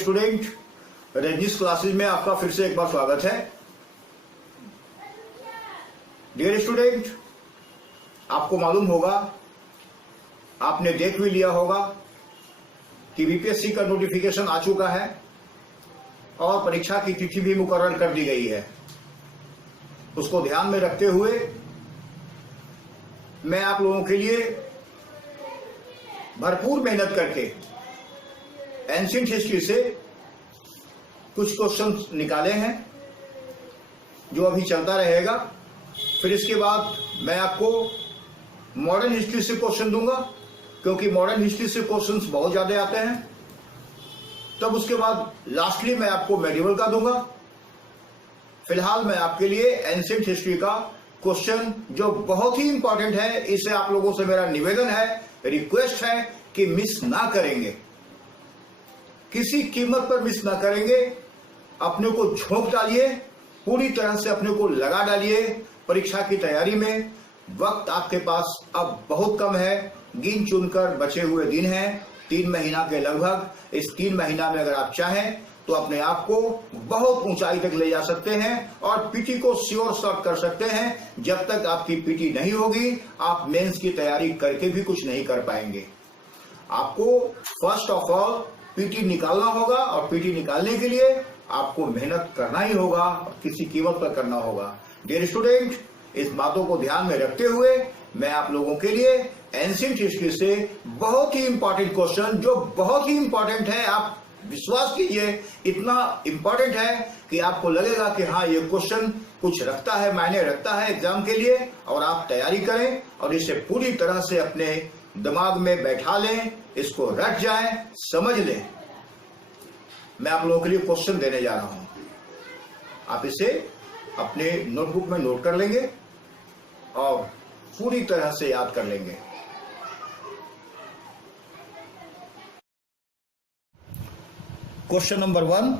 Student, Rajneesh classes में आपका फिर से एक बार स्वागत है। डियर स्टूडेंट, आपको मालूम होगा, आपने देख भी लिया होगा कि बीपीएससी का नोटिफिकेशन आ चुका है और परीक्षा की तिथि भी मुकर्रर कर दी गई है। उसको ध्यान में रखते हुए मैं आप लोगों के लिए भरपूर मेहनत करके एंशिएंट हिस्ट्री से कुछ क्वेश्चन निकाले हैं जो अभी चलता रहेगा। फिर इसके बाद मैं आपको मॉडर्न हिस्ट्री से क्वेश्चन दूंगा, क्योंकि मॉडर्न हिस्ट्री से क्वेश्चंस बहुत ज्यादा आते हैं। तब उसके बाद लास्टली मैं आपको मेडिवल का दूंगा। फिलहाल मैं आपके लिए एंशिएंट हिस्ट्री का क्वेश्चन जो बहुत ही इंपॉर्टेंट है, इसे आप लोगों से मेरा निवेदन है, रिक्वेस्ट है कि मिस ना करेंगे, किसी कीमत पर मिस ना करेंगे। अपने को झोंक डालिए, पूरी तरह से अपने को लगा डालिए परीक्षा की तैयारी में। वक्त आपके पास अब बहुत कम है, गिन चुनकर बचे हुए दिन हैं, 3 महीना के लगभग। इस 3 महीना में अगर आप चाहें तो अपने आप को बहुत ऊंचाई तक ले जा सकते हैं और पीटी को श्योर शॉट कर सकते हैं। जब तक आपकी पीटी नहीं होगी, आप मेंस की तैयारी करके भी कुछ नहीं कर पाएंगे। आपको फर्स्ट ऑफ ऑल पीटी निकालना होगा और पीटी निकालने के लिए आपको मेहनत करना ही होगा और किसी कीमत पर करना होगा। डियर स्टूडेंट, इस बातों को ध्यान में रखते हुए मैं आप लोगों के लिए एंशिएंट हिस्ट्री से बहुत ही इंपॉर्टेंट क्वेश्चन, जो बहुत ही इंपॉर्टेंट है, आप विश्वास कीजिए इतना इंपॉर्टेंट है कि आपको लगेगा कि हाँ, ये क्वेश्चन कुछ रखता है, मायने रखता है एग्जाम के लिए, और आप तैयारी करें और इसे पूरी तरह से अपने दिमाग में बैठा लें, इसको रट जाएं, समझ लें। मैं आप लोगों के लिए क्वेश्चन देने जा रहा हूं, आप इसे अपने नोटबुक में नोट कर लेंगे और पूरी तरह से याद कर लेंगे। क्वेश्चन नंबर 1,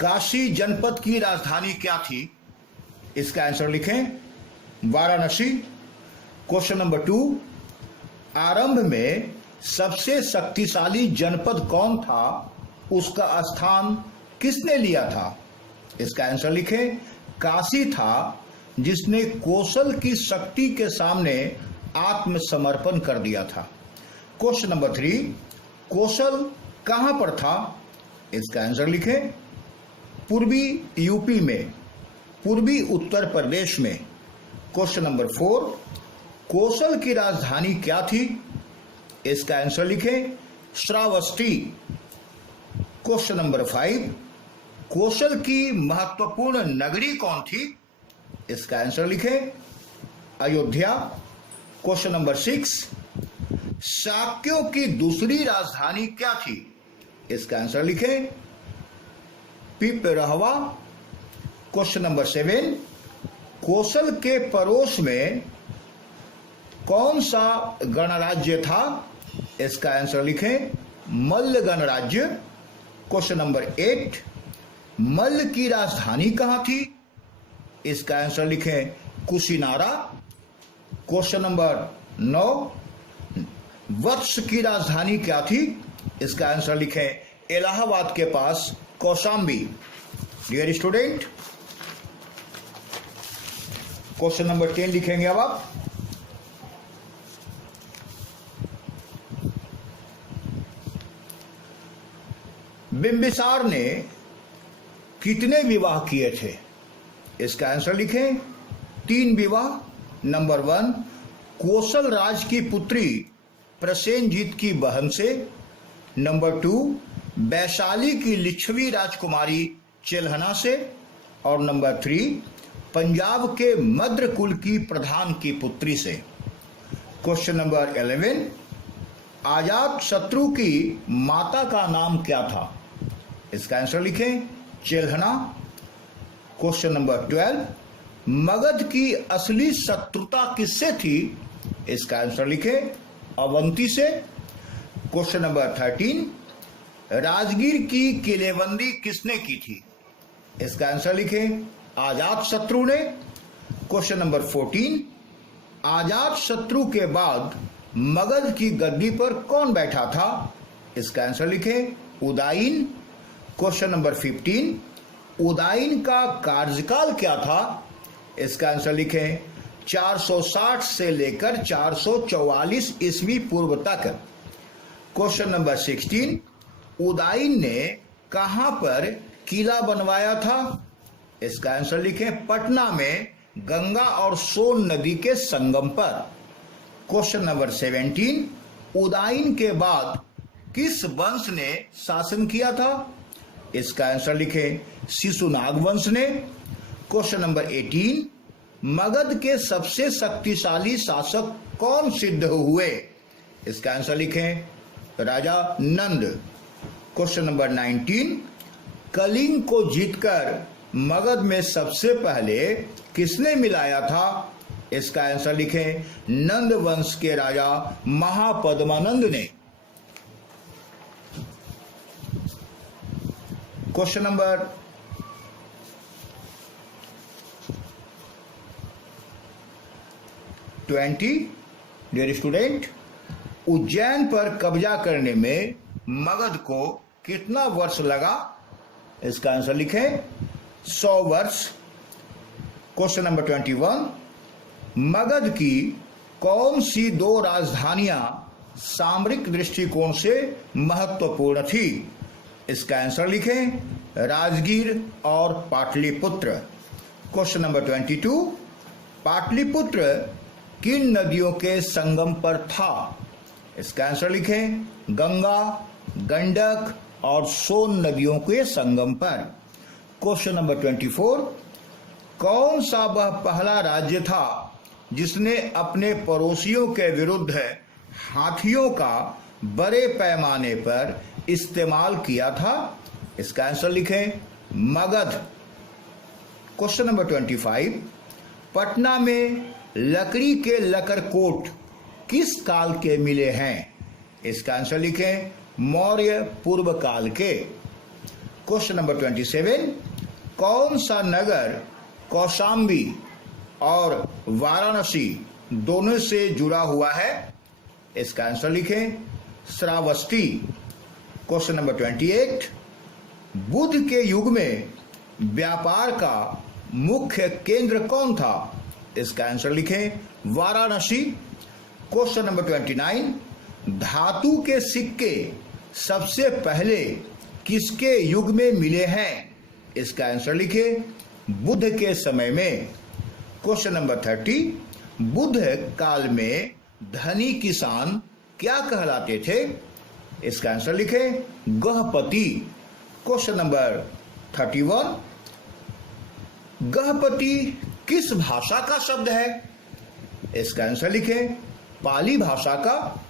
काशी जनपद की राजधानी क्या थी? इसका आंसर लिखें, वाराणसी। क्वेश्चन नंबर 2, आरंभ में सबसे शक्तिशाली जनपद कौन था? उसका स्थान किसने लिया था? इसका आंसर लिखें, काशी था, जिसने कौशल की शक्ति के सामने आत्मसमर्पण कर दिया था। क्वेश्चन नंबर 3, कौशल कहां पर था? इसका आंसर लिखें, पूर्वी यूपी में, पूर्वी उत्तर प्रदेश में। क्वेश्चन नंबर 4, कौशल की राजधानी क्या थी? इसका आंसर लिखें, श्रावस्ती। क्वेश्चन नंबर 5, कौशल की महत्वपूर्ण नगरी कौन थी? इसका आंसर लिखें, अयोध्या। क्वेश्चन नंबर 6, शाक्यों की दूसरी राजधानी क्या थी? इसका आंसर लिखें, पिपरहवा। क्वेश्चन नंबर 7, कौशल के पड़ोस में कौन सा गणराज्य था? इसका आंसर लिखें, मल्ल गणराज्य। क्वेश्चन नंबर 8, मल्ल की राजधानी कहां थी? इसका आंसर लिखें, कुशीनारा। क्वेश्चन नंबर 9, वत्स की राजधानी क्या थी? इसका आंसर लिखें, इलाहाबाद के पास Kaushambi. Dear student, question number 10 लिखेंगे अब आप। बिंबिसार ने कितने विवाह किए थे? इसका आंसर लिखें, 3 विवाह। नंबर 1, कौशल राज की पुत्री प्रसेनजीत की बहन से। नंबर 2, वैशाली की लिच्छवी राजकुमारी चेल्हना से। और नंबर 3, पंजाब के मद्र कुल की प्रधान की पुत्री से। क्वेश्चन नंबर 11, आजाद शत्रु की माता का नाम क्या था? इसका आंसर लिखें, चेल्हना। क्वेश्चन नंबर 12, मगध की असली शत्रुता किससे थी? इसका आंसर लिखें, अवंती से। क्वेश्चन नंबर 13, राजगीर की किलेबंदी किसने की थी? इसका आंसर लिखें, आजाद शत्रु ने। क्वेश्चन नंबर 14, आजाद शत्रु के बाद मगध की गद्दी पर कौन बैठा था? इसका आंसर लिखें, उदाइन। क्वेश्चन नंबर 15, उदाइन का कार्यकाल क्या था? इसका आंसर लिखें 460 से लेकर 444 ईस्वी पूर्व तक। क्वेश्चन नंबर 16, उदाइन ने कहां पर किला बनवाया था? इसका आंसर लिखें पटना में गंगा और सोन नदी के संगम पर। क्वेश्चन नंबर 17, उदाइन के बाद किस वंश ने शासन किया था? इसका आंसर लिखें शिशुनाग वंश ने। क्वेश्चन नंबर 18, मगध के सबसे शक्तिशाली शासक कौन सिद्ध हुए? इसका आंसर लिखें राजा नंद। क्वेश्चन नंबर 19, कलिंग को जीतकर मगध में सबसे पहले किसने मिलाया था? इसका आंसर लिखें नंद वंश के राजा महापद्मानंद ने। Question number 20, dear student, Ujjain पर कब्जा करने में मगध को कितना वर्ष लगा? इसका आंसर लिखें 100 वर्ष। क्वेश्चन नंबर 21, मगध की कौन सी 2 राजधानियां सामरिक दृष्टिकोण से महत्वपूर्ण थी? इसका आंसर लिखें राजगीर और पाटलिपुत्र। क्वेश्चन नंबर 22, पाटलिपुत्र किन नदियों के संगम पर था? इसका आंसर लिखें गंगा, गंडक और सोन नदियों के संगम पर। क्वेश्चन नंबर 24, कौन सा वह पहला राज्य था जिसने अपने पड़ोसियों के विरुद्ध हाथियों का बड़े पैमाने पर इस्तेमाल किया था? इसका आंसर लिखें मगध। क्वेश्चन नंबर 25, पटना में लकड़ी के लकड़कोट किस काल के मिले हैं? इसका आंसर लिखें मौर्य पूर्व काल के। क्वेश्चन नंबर 27, कौन सा नगर कौशाम्बी और वाराणसी दोनों से जुड़ा हुआ है? इसका आंसर लिखें श्रावस्ती। क्वेश्चन नंबर 28, बुद्ध के युग में व्यापार का मुख्य केंद्र कौन था? इसका आंसर लिखें वाराणसी। क्वेश्चन नंबर 29, धातु के सिक्के सबसे पहले किसके युग में मिले हैं? इसका आंसर लिखें बुद्ध के समय में। क्वेश्चन नंबर 30, बुद्ध काल में धनी किसान क्या कहलाते थे? इसका आंसर लिखें गहपति। क्वेश्चन नंबर 31, गहपति किस भाषा का शब्द है? इसका आंसर लिखें पाली भाषा का।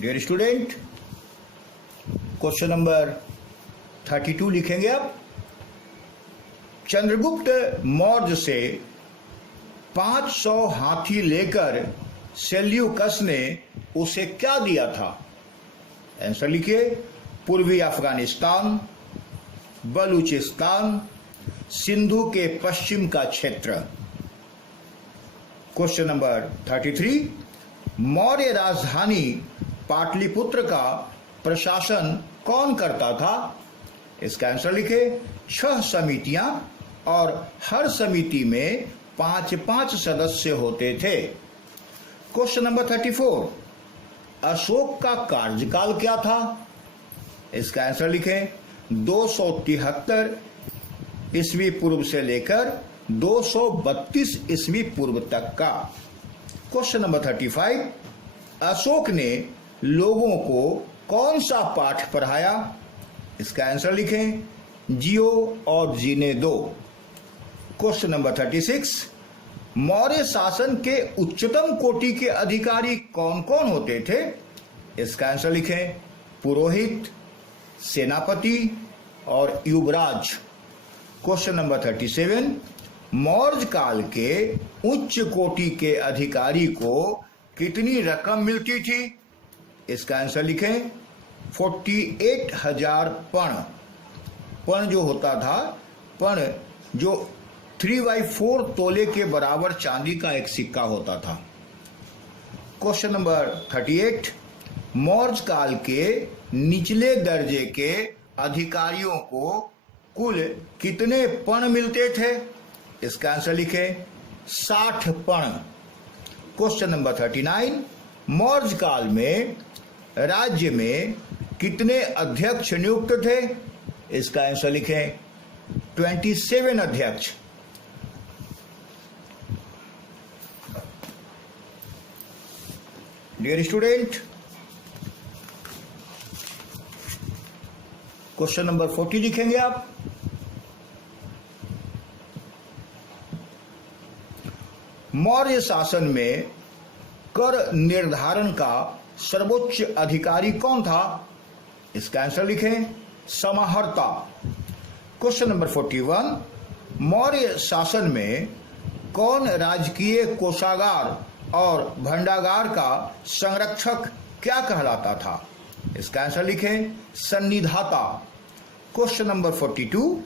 डियर स्टूडेंट, क्वेश्चन नंबर 32 लिखेंगे आप। चंद्रगुप्त मौर्य से 500 हाथी लेकर सेल्यूकस ने उसे क्या दिया था? आंसर लिखिए पूर्वी अफगानिस्तान, बलूचिस्तान, सिंधु के पश्चिम का क्षेत्र। क्वेश्चन नंबर 33, मौर्य राजधानी पाटलिपुत्र का प्रशासन कौन करता था? इसका आंसर लिखे 6 समितियां और हर समिति में 5-5 सदस्य होते थे। क्वेश्चन नंबर 34, अशोक का कार्यकाल क्या था? इसका आंसर लिखें 273 ईस्वी पूर्व से लेकर 232 ईस्वी पूर्व तक का। क्वेश्चन नंबर 35, अशोक ने लोगों को कौन सा पाठ पढ़ाया? इसका आंसर लिखें जियो और जीने दो। क्वेश्चन नंबर 36, मौर्य शासन के उच्चतम कोटि के अधिकारी कौन कौन होते थे? इसका आंसर लिखें पुरोहित, सेनापति और युवराज। क्वेश्चन नंबर 37, मौर्य काल के उच्च कोटि के अधिकारी को कितनी रकम मिलती थी? इसका आंसर लिखें 48,000 पण। पण जो होता था, पण जो 3/4 तोले के बराबर चांदी का एक सिक्का होता था। क्वेश्चन नंबर 38, मौर्य काल के निचले दर्जे के अधिकारियों को कुल कितने पण मिलते थे? इसका आंसर लिखें 60 पण। क्वेश्चन नंबर 39, मौर्य काल में राज्य में कितने अध्यक्ष नियुक्त थे? इसका आंसर लिखें 27 अध्यक्ष। डियर स्टूडेंट, क्वेश्चन नंबर 40 लिखेंगे आप। मौर्य शासन में कर निर्धारण का सर्वोच्च अधिकारी कौन था? इसका आंसर लिखें समाहर्ता। क्वेश्चन नंबर 41, मौर्य शासन में कौन राजकीय कोषागार और भंडागार का संरक्षक क्या कहलाता था? इसका आंसर लिखें सन्निधाता। क्वेश्चन नंबर 42,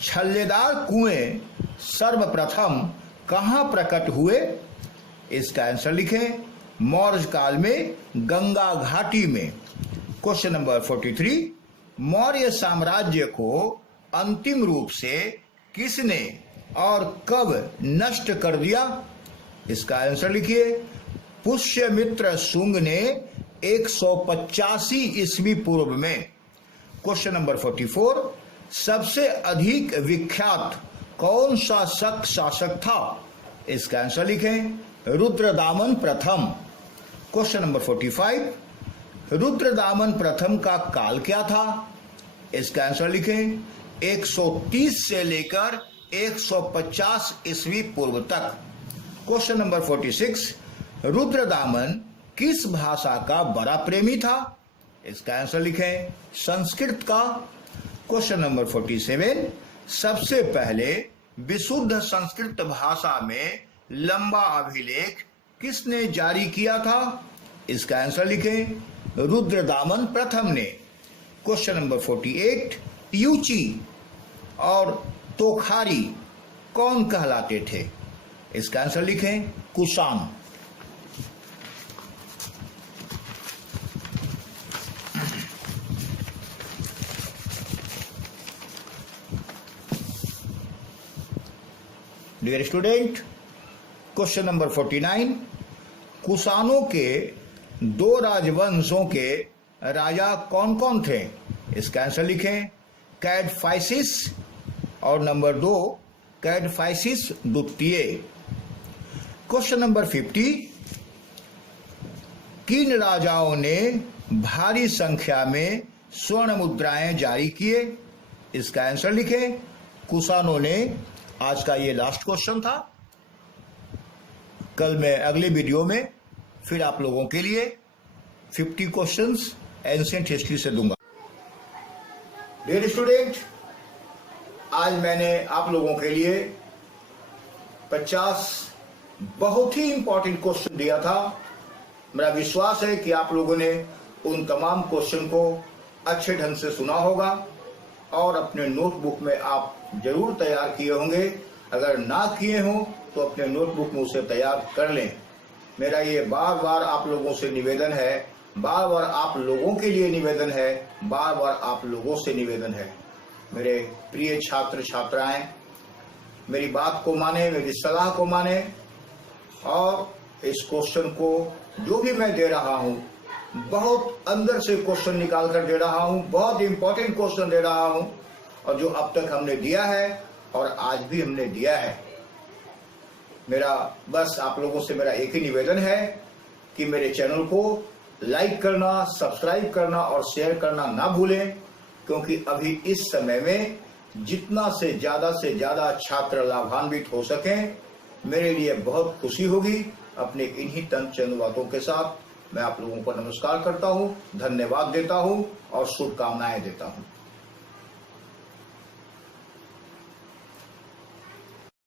छल्लेदार कुएं सर्वप्रथम कहां प्रकट हुए? इसका आंसर लिखें मौर्य काल में गंगा घाटी में। क्वेश्चन नंबर 43, मौर्य साम्राज्य को अंतिम रूप से किसने और कब नष्ट कर दिया? इसका आंसर लिखिए पुष्यमित्र शुंग ने 185 ईस्वी पूर्व में। क्वेश्चन नंबर 44, सबसे अधिक विख्यात कौन सा शक शासक था? इसका आंसर लिखें रुद्रदामन प्रथम। क्वेश्चन नंबर 45, रुद्रदामन प्रथम का काल क्या था? इसका आंसर लिखें 130 से लेकर 150 ईस्वी पूर्व तक। क्वेश्चन नंबर 46, रुद्रदामन किस भाषा का बड़ा प्रेमी था? इसका आंसर लिखें संस्कृत का। क्वेश्चन नंबर 47, सबसे पहले विशुद्ध संस्कृत भाषा में लंबा अभिलेख किसने जारी किया था? इसका आंसर लिखें रुद्रदामन प्रथम ने। क्वेश्चन नंबर 48, युची और तोखारी कौन कहलाते थे? इसका आंसर लिखें Kushan. Dear student, question number 49, कुषाणों के 2 राजवंशों के राजा कौन कौन थे? इसका आंसर लिखें कैडफाइसिस और नंबर 2 कैडफाइसिस द्वितीय। क्वेश्चन नंबर 50, किन राजाओं ने भारी संख्या में स्वर्ण मुद्राएं जारी किए? इसका आंसर लिखें कुषाणों ने। आज का ये लास्ट क्वेश्चन था। कल मैं अगले वीडियो में फिर आप लोगों के लिए 50 क्वेश्चंस एंशिएंट हिस्ट्री से दूंगा। डियर स्टूडेंट, आज मैंने आप लोगों के लिए 50 बहुत ही इंपॉर्टेंट क्वेश्चन दिया था। मेरा विश्वास है कि आप लोगों ने उन तमाम क्वेश्चन को अच्छे ढंग से सुना होगा और अपने नोटबुक में आप जरूर तैयार किए होंगे। अगर ना किए हो तो अपने नोटबुक में उसे तैयार कर लें। मेरा ये बार बार आप लोगों से निवेदन है, बार बार आप लोगों के लिए निवेदन है, बार बार आप लोगों से निवेदन है। मेरे प्रिय छात्र छात्राएं, मेरी बात को माने, मेरी सलाह को माने और इस क्वेश्चन को जो भी मैं दे रहा हूं बहुत अंदर से क्वेश्चन निकाल कर दे रहा हूं, बहुत इंपॉर्टेंट क्वेश्चन दे रहा हूं और जो अब तक हमने दिया है और आज भी हमने दिया है। मेरा बस आप लोगों से मेरा एक ही निवेदन है कि मेरे चैनल को लाइक करना, सब्सक्राइब करना और शेयर करना ना भूलें, क्योंकि अभी इस समय में जितना से ज्यादा छात्र लाभान्वित हो सकें मेरे लिए बहुत खुशी होगी। अपने इन्हीं चंद बातों के साथ मैं आप लोगों को नमस्कार करता हूं, धन्यवाद देता हूं और शुभकामनाएं देता हूं।